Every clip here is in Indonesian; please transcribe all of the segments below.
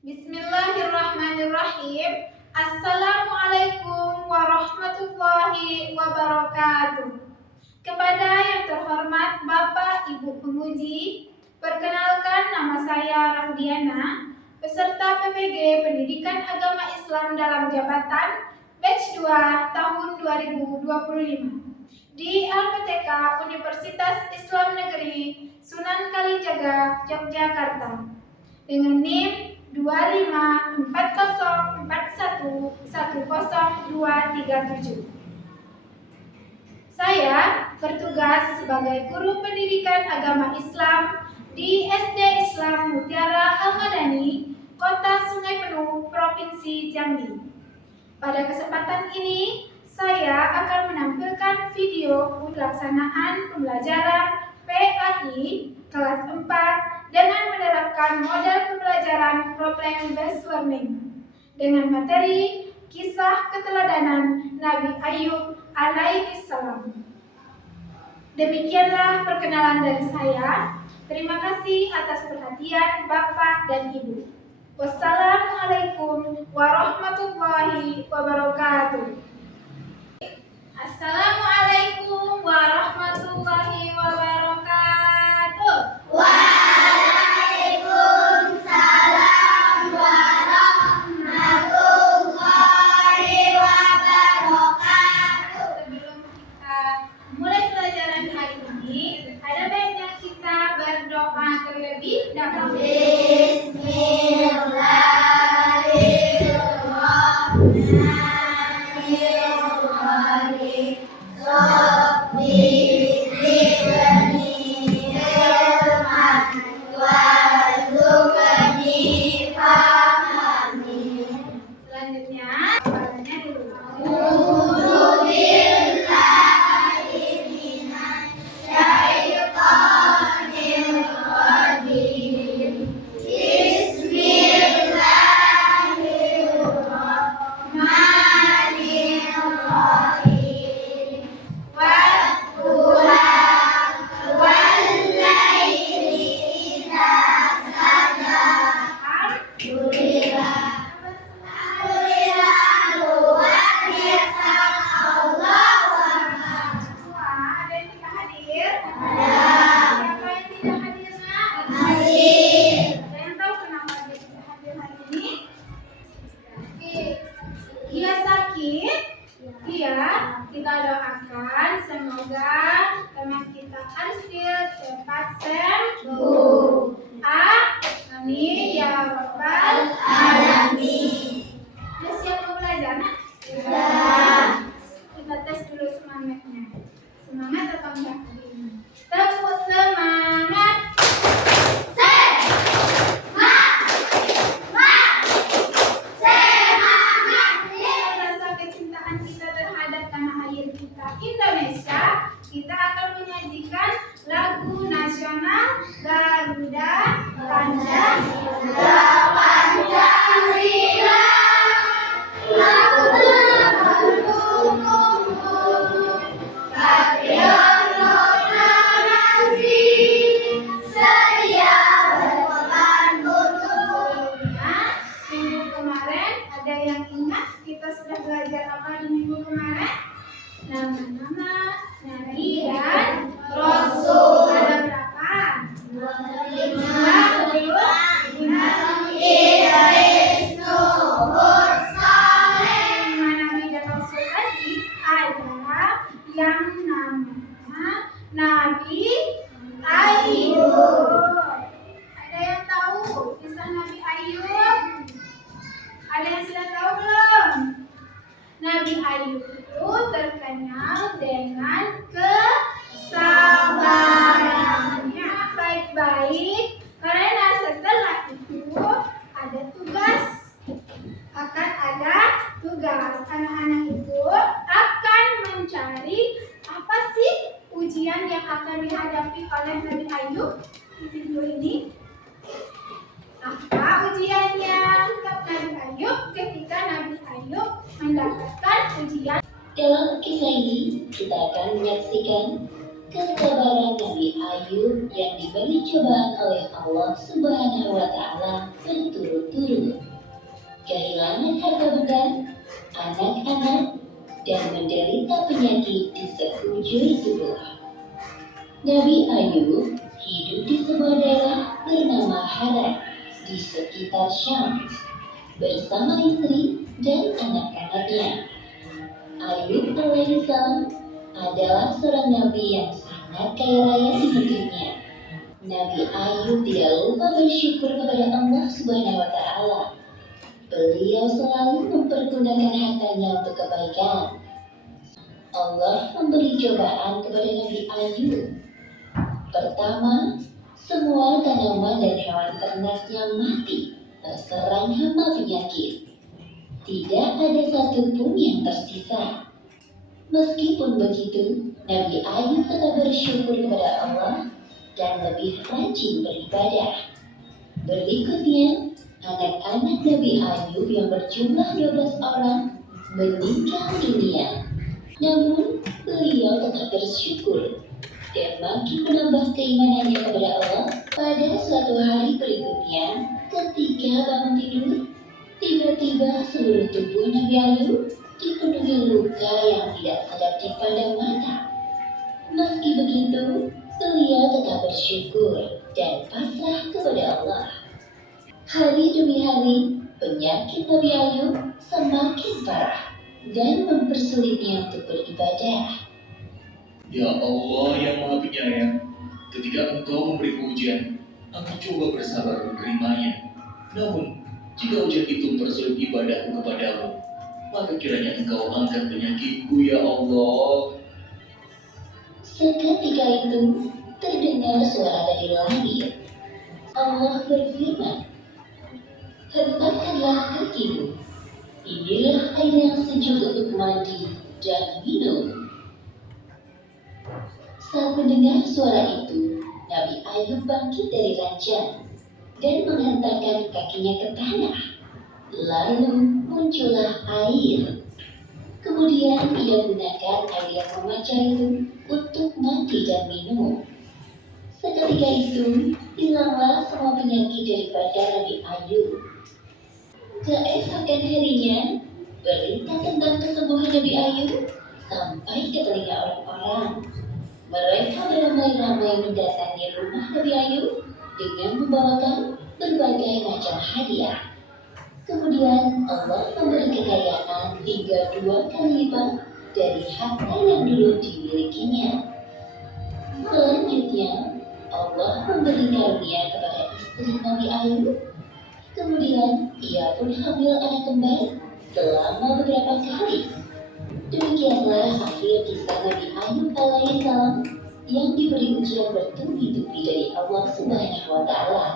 Bismillahirrahmanirrahim. Assalamualaikum warahmatullahi wabarakatuh. Kepada yang terhormat Bapak Ibu Penguji, perkenalkan nama saya Rafdiana, peserta PPG Pendidikan Agama Islam dalam Jabatan Batch 2 tahun 2025 di LPTK Universitas Islam Negeri Sunan Kalijaga, Yogyakarta dengan NIM 254041100237. Saya bertugas sebagai guru pendidikan agama Islam di SD Islam Mutiara Al-Madani, Kota Sungai Penuh, Provinsi Jambi. Pada kesempatan ini, saya akan menampilkan video pelaksanaan pembelajaran PAI kelas 4 dengan menerapkan model pembelajaran problem based learning dengan materi kisah keteladanan Nabi Ayub alaihi salam. Demikianlah perkenalan dari saya. Terima kasih atas perhatian Bapak dan Ibu. Wassalamualaikum warahmatullahi wabarakatuh. Assalamualaikum warahmatullahi wabarakatuh. Waalaikumsalam warahmatullahi wabarakatuh. Sebelum kita mulai pelajaran hari ini, ada baiknya kita berdoa terlebih dahulu. Bismillahirrahmanirrahim. Selanjutnya, bacaannya dulu. Kita doakan semoga teman kita Arsyil cepat sembuh. Amin ya rabbal alamin. Sudah siap mau belajar, nak? Sudah. Kita tes dulu semangatnya. Semangat atau enggak? Tepuk semangat. Indonesia, kita akan menyajikan lagu nasional Garuda Pancasila. Pancasila, aku mendukungmu, patriot nasi, setia berkorban untuk. Minggu kemarin ada yang ingat kita sudah belajar apa di minggu kemarin? Nama-nama Nabi dan Rasul. Ada berapa? 25. Idris, Nuhur, Saleh. Nabi dan Rasul tadi adalah yang namanya Nabi Ayub. Ada yang tahu kisah Nabi Ayub? Ada yang sudah tahu belum? Nabi Ayub itu terkenal dengan kesabarannya baik-baik, karena setelah itu ada tugas. Anak-anak itu akan mencari apa sih ujian yang akan dihadapi oleh Nabi Ayub di video ini. Apa ujiannya Nabi Ayub ketika Nabi Ayub mendapatkan ujian? Dalam kisah ini, kita akan menyaksikan Kesabaran Nabi Ayub yang diberi cobaan oleh Allah Subhanahu wa Ta'ala berturut-turut, kehilangan harta benda, anak-anak, dan menderita penyakit di sekujur tubuh. Nabi Ayub hidup di sebuah daerah bernama Haran di sekitar Syam bersama istri dan anak-anaknya. Ayub alaihissalam adalah seorang nabi yang sangat kaya raya di negerinya. Nabi Ayub tidak lupa bersyukur kepada Allah Subhanahu wa Ta'ala. Beliau selalu mempergunakan hartanya untuk kebaikan. Allah memberi cobaan kepada Nabi Ayub. Pertama, semua tanaman dan hewan ternaknya mati terserang hama penyakit. Tidak ada satupun yang tersisa. Meskipun begitu, Nabi Ayub tetap bersyukur kepada Allah dan lebih rajin beribadah. Berikutnya, anak-anak Nabi Ayub yang berjumlah 12 orang meninggal dunia. Namun, beliau tetap bersyukur dan makin menambah keimanannya kepada Allah. Pada suatu hari berikutnya, ketika bangun tidur, tiba-tiba seluruh tubuh Nabi Ayub dipenuhi luka yang tidak sedap dipandang mata. Meski begitu, beliau tetap bersyukur dan pasrah kepada Allah. Hari demi hari, penyakit Nabi Ayub semakin parah dan mempersulitnya untuk beribadah. Ya Allah yang Maha Penyayang, ketika Engkau memberiku ujian, aku coba bersabar menerimanya. Namun, jika ujian itu mempersulit ibadahku kepadamu, maka kiranya Engkau angkat penyakitku, ya Allah. Seketika itu, terdengar suara dari langit. Allah berfirman, "Hempaskanlah kakimu. Inilah air yang sejuk untuk mandi dan minum." Saat mendengar suara itu, Nabi Ayub bangkit dari ranjang dan menghantarkan kakinya ke tanah. Lalu muncullah air. Kemudian ia gunakan air yang memancar itu untuk mandi dan minum. Seketika itu, hilanglah semua penyakit daripada Nabi Ayub. Keesokan harinya, berita tentang kesembuhan Nabi Ayub sampai ke telinga orang-orang. Mereka beramai-ramai mendatangi rumah Nabi Ayub dengan membawakan berbagai macam hadiah. Kemudian Allah memberi kekayaan hingga 2 kali lipat dari harta yang dulu dimilikinya. Selanjutnya, Allah memberi karunia kepada istri Nabi Ayub. Kemudian, ia pun hamil anak kembar selama beberapa kali. Demikianlah akhir kisah Nabi Ayub alaihissalam yang diberi ujian bertubi-tubi dari Allah Subhanahu wa Ta'ala.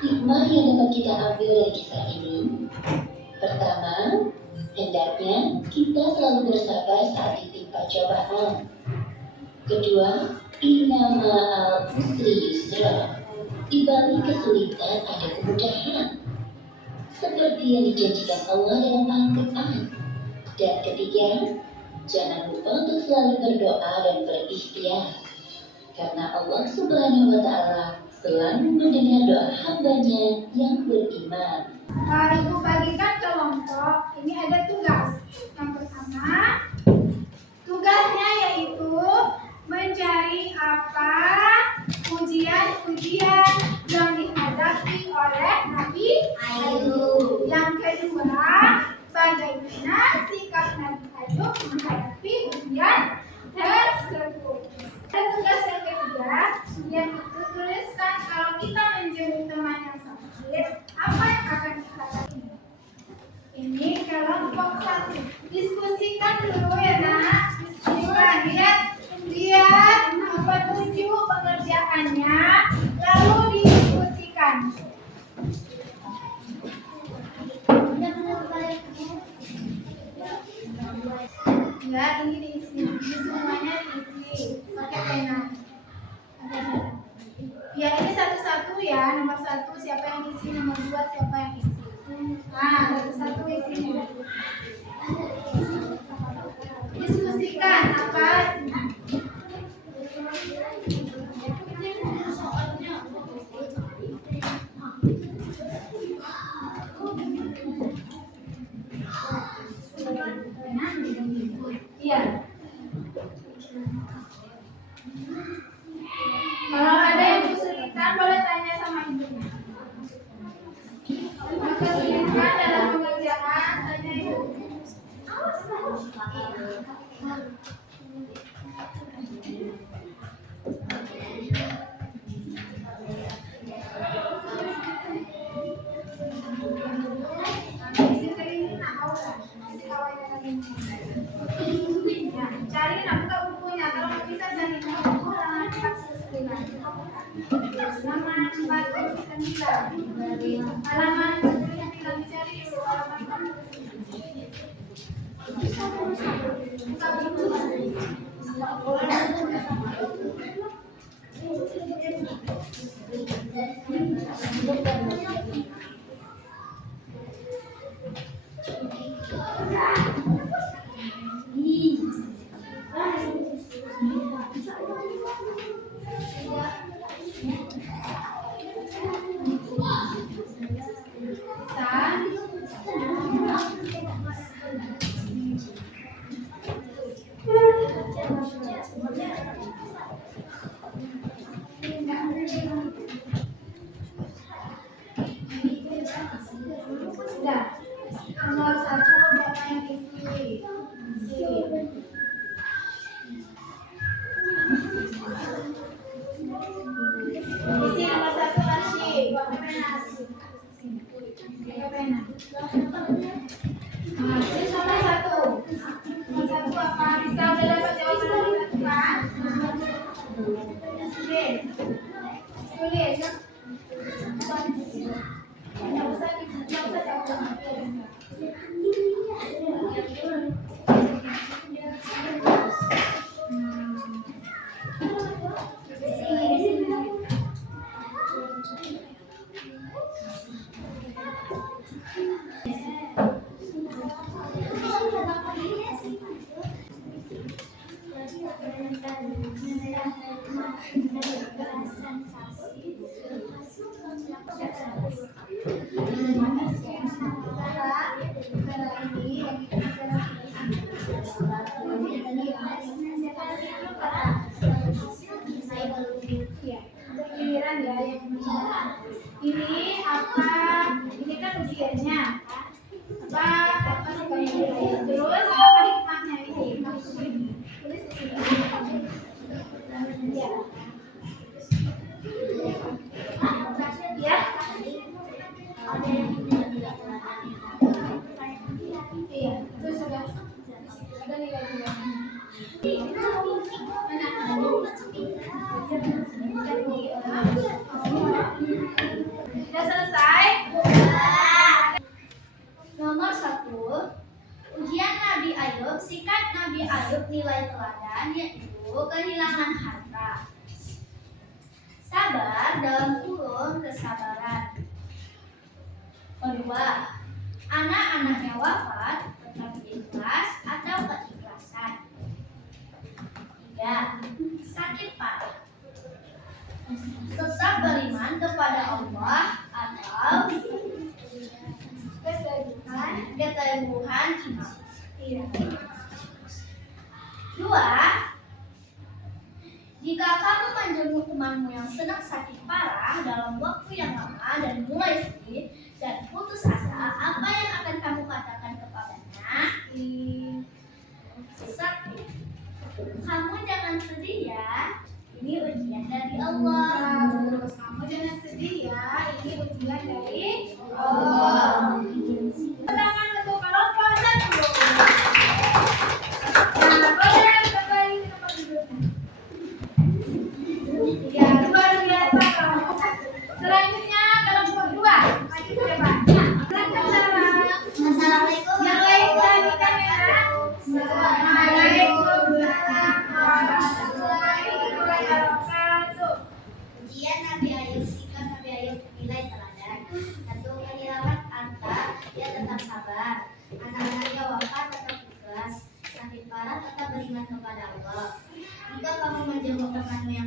Hikmah yang dapat kita ambil dari kisah ini: pertama, hendaknya kita selalu bersabar saat ditimpa cobaan. Kedua, inna ma'al usri yusra, di balik kesulitan ada kemudahan, seperti yang dijanjikan Allah dalam Al-Quran. Dan ketiga, jangan lupa untuk selalu berdoa dan berikhtiar, karena Allah Subhanahu wa Ta'ala selalu mendengar doa hambanya yang beriman. Ibu bagikan kelompok, ini ada tugas. Yang pertama, tugasnya yaitu mencari apa ujian-ujian yang dihadapi oleh Nabi Ayub. Yang kedua, bagaimana sikap Nabi Ayub menghadapi ujian tersebut. Dan tugas yang ketiga, yang dituliskan kalau kita menjadi teman yang sakit, apa yang akan kita lakukan? Ini kelompok 1. Diskusikan dulu ya nak. Diskusikan, lihat petunjuk pengerjaannya, lalu didiskusikan. Ya, ini diisi. Ini semuanya diisi. Pakai pena. Ya, ini satu-satu ya. Nomor 1 siapa yang isi, nomor 2 siapa yang isi. Nah, satu-satu isinya. Diskusikan apa? Iya. Kalau ada yang kesulitan boleh tanya sama ibunya. Kesulitan dalam pengerjaan tanya ibu. Cari buka bukunya, kalau nggak bisa cari buku halaman 49. Halaman 49. Halaman 49 dicari dulu halaman 49. Buka buku. Sudah. Nomor 1 siapa yang isi? Isi nomor 1 Arsyid. Pakai pena. Pakai pena. Tulis nomor 1. Nomor 1 apa? Bisa udah dapat jawaban nomor 1 kan? Tulis. Tulis. Nggak usah jawab. Ini apa? Ini kan ujiannya. Apa sebabnya? Terus apa hikmahnya ini? Tulis di sini. Ya. Ya. Iya, itu sudah ada nilai-nilainya. Sudah selesai? Nomor 1, ujian Nabi Ayub. Sikat Nabi Ayub nilai teladan yaitu kehilangan harta, sabar dalam kurung kesabaran. Kedua, anak-anaknya wafat tetapi ikhlas atau keikhlasan. 3, sakit parah, tetap beriman kepada Allah atau keteguhan iman. Iya. 2, jika kamu menjenguk temanmu yang sedang sakit parah dalam waktu yang lama dan mulai sedih dan putus asa, apa yang akan kamu katakan kepadanya? Sakti, kamu jangan sedih ya, ini ujian dari Allah. Terus kamu jangan sedih ya, ini ujian dari Allah. Tangan untuk kelompok 1. Nah, boleh kembali ke tempat duduknya. Ya, luar biasa kelompok 1. Selanjutnya kelompok 2. Maju ke depan. Silakan Sarah. Assalamualaikum. Yang lain lagi kamera. Waalaikumsalam warahmatullahi wabarakatuh. Ujian Nabi Ayub. Sikap Nabi Ayub nilai teladan. 1, kehilangan harta, dia tetap sabar. Anak-anaknya wafat tetap ikhlas. Sakit parah tetap beriman kepada Allah. Jika kamu menjenguk temanmu yang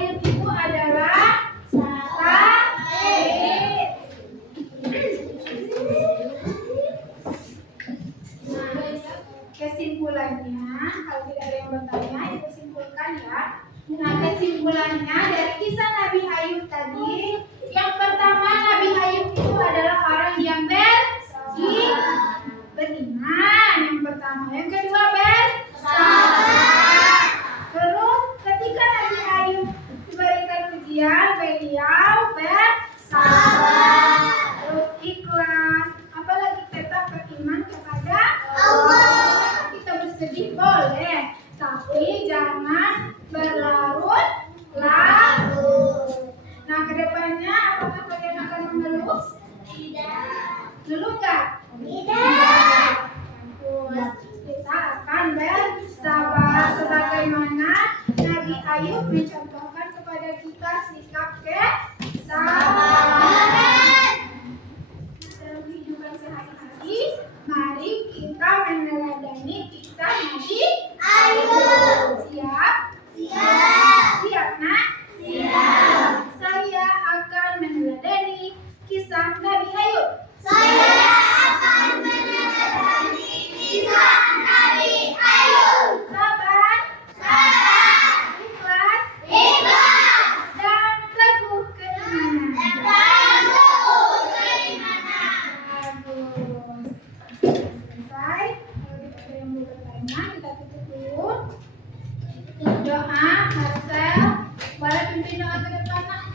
Ayub itu adalah sahih. Nah, kesimpulannya, kalau tidak ada yang bertanya, disimpulkan ya. Nah, kesimpulannya dari kisah Nabi Ayub tadi, yang pertama Nabi Ayub itu adalah orang yang beriman. Yang pertama, yang kedua bersabar. Terus ketika Nabi Ayub diberikan ujian, beliau bersabar. Terus ikhlas, apalagi tetap beriman kepada Allah. Kita bersedih boleh, tapi jangan berlarut-larut. Nah, kedepannya apakah kalian akan mengeluh? Ngeluh nggak? Tidak. Kita akan bersabar sebagaimana Nabi Ayub mencontohkan kepada kita sikap kesabaran. Dalam kehidupan sehari-hari, mari kita meneladani kisah Nabi Ayub. Siap? Siap, nak? Siap. Saya akan meneladani kisah Nabi Ayub. Sabar. Ikhlas. Dan teguh keimanan. Bagus. Selesai. Kalau tidak ada yang mau bertanya, kita tutup dulu. Doa, Marcel. Boleh pimpin doa ke depan, nak?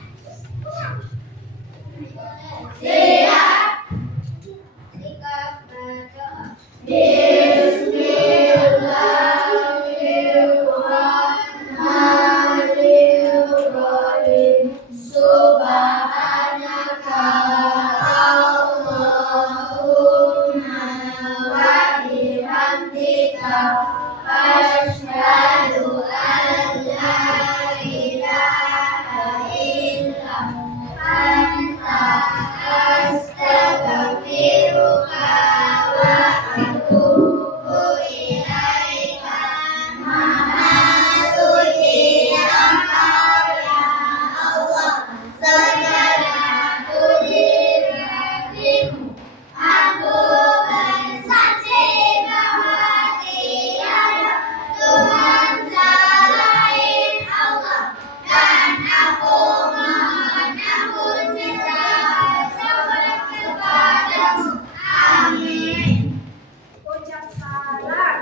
Ucap salam.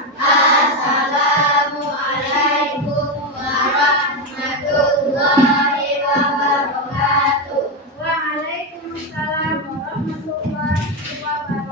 Waalaikumsalam warahmatullahi wabarakatuh.